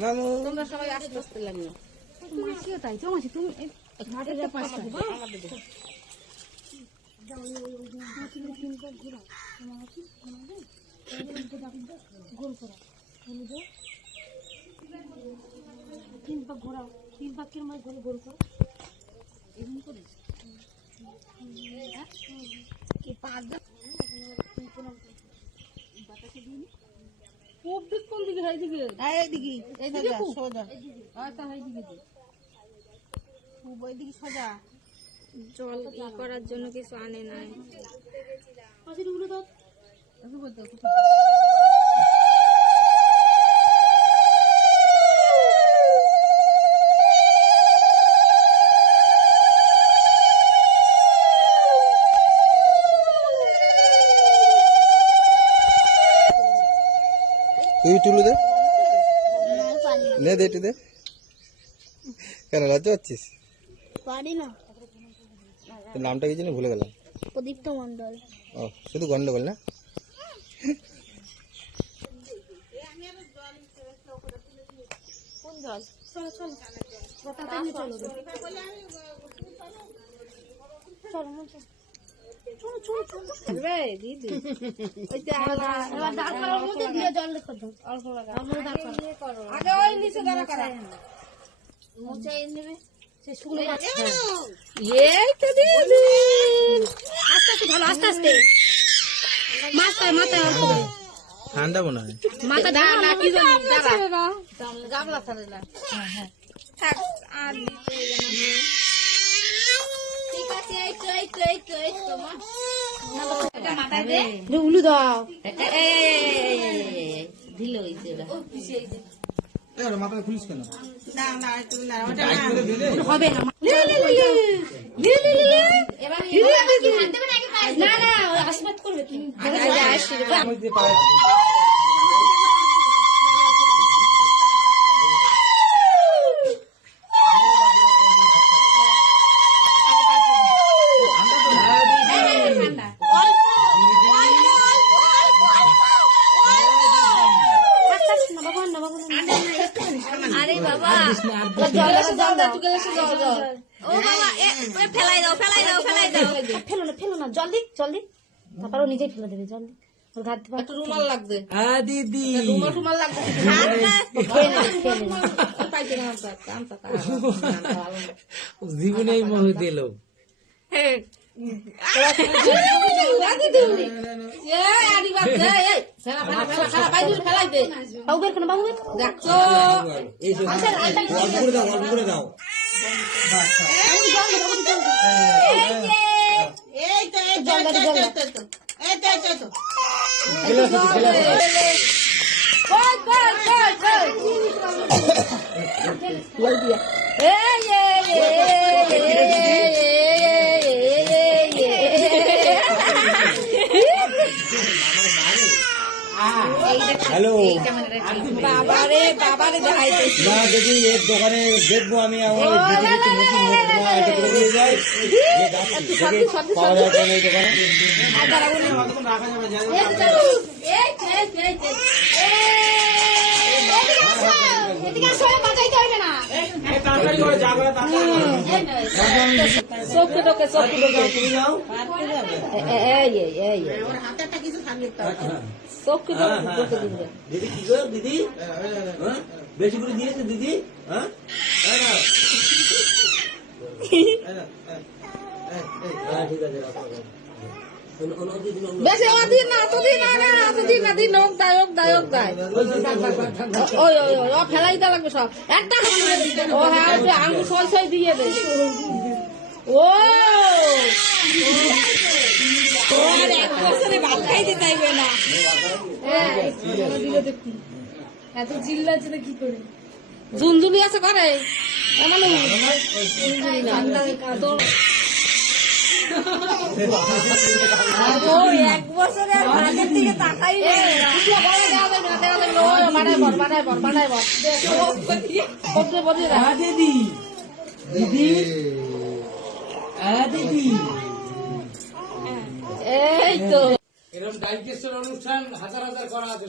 মামু তোমরা সবাই আস্তে আস্তে লাগলো। মাসিও তাই তো মাসি তুমি ঘাটে যা পাঁচটা দেবো গোল করা তিন পাক ঘোরাও, তিন পাকের মাঝে গোল গোল করো এরকম করে কোন দিকে হয় দিকে এইদিকে এইদিকে সোজা আচ্ছা হয় দিকে ওইদিকে সোজা। জল ই করার জন্য কিছু আনে নাই। মাসির উড়ে দাও একটু বলতে তুই টুলু দে নে দে দে কেন লজ্জা পাচ্ছিস? পারি না। তোর নামটা কি জানি ভুলে গেলাম। প্রদীপ্ত মন্ডল। ও শুধু গন্ডগোল না? কোন জল? চলো চলো দিদি এবার দাঁড় করার মধ্যে দিয়ে জল রেখে দাও অল্প লাগা। আগে ওই নিচে দাঁড়া করা মুচাই নেবে। সে শুকনো এই তো দিদি আস্তে আস্তে ভালো আস্তে আস্তে মাথায় মাথায় অল্প করে ঠান্ডা মনে হয়। মাথা না ঢাকা না কি জানি দাঁড়া। না গামলা ছাড়ে না। থাক আর দিতে হবে না। ঠিক আছে এই তো মা। এটা মাথায় দে। উলু দাও ঢিলে হইছে ওটা। মাথাটা খুলিস কেন? না না একটু না ওটা হবে না এবার না না আশীর্বাদ করবে কি আরে বাবা ও বাবা ফেলাই দাও ফেলো না জল দিক তারপর ও নিজেই ফেলে দেবে জল দিক ওর ঘাট দিয়ে একটু রুমাল লাগবে। দিদি রুমাল লাগবে। পাইছে না কামটা জীবনেই মনে দিল। ফেলাই দে। বাবু বের করো বাবু বের দেখছো অল্প করে দাও। হ্যালো বাবারে দেখাইতেছি। না দেখি এর দোকানে দেখবো আমি আমার পাওয়া যায় কেন এই দোকানে? দিদি কি গো দিদি বেশি করে দিয়েছে দিদি। হ্যাঁ ঠিক আছে বেশি অদিন না অতদিন আগে অতদিন না দিন হোক দায়ক দেয়। ওই ও ফেলাই দিতে লাগবে সব একটা ও হ্যাঁ আঙুল ছয় দিয়ে দে। ও এক বছরে ভাত খাইতে চাইবে না। এত চিল্লাচ্ছে না কি করে ঝুনঝুনি আছে ঘরে মানে এক বছরে আর ভাতের দিকে তাকাই এই তো এরকম ডাইজেস্টের অনুষ্ঠান হাজার হাজার করা আছে।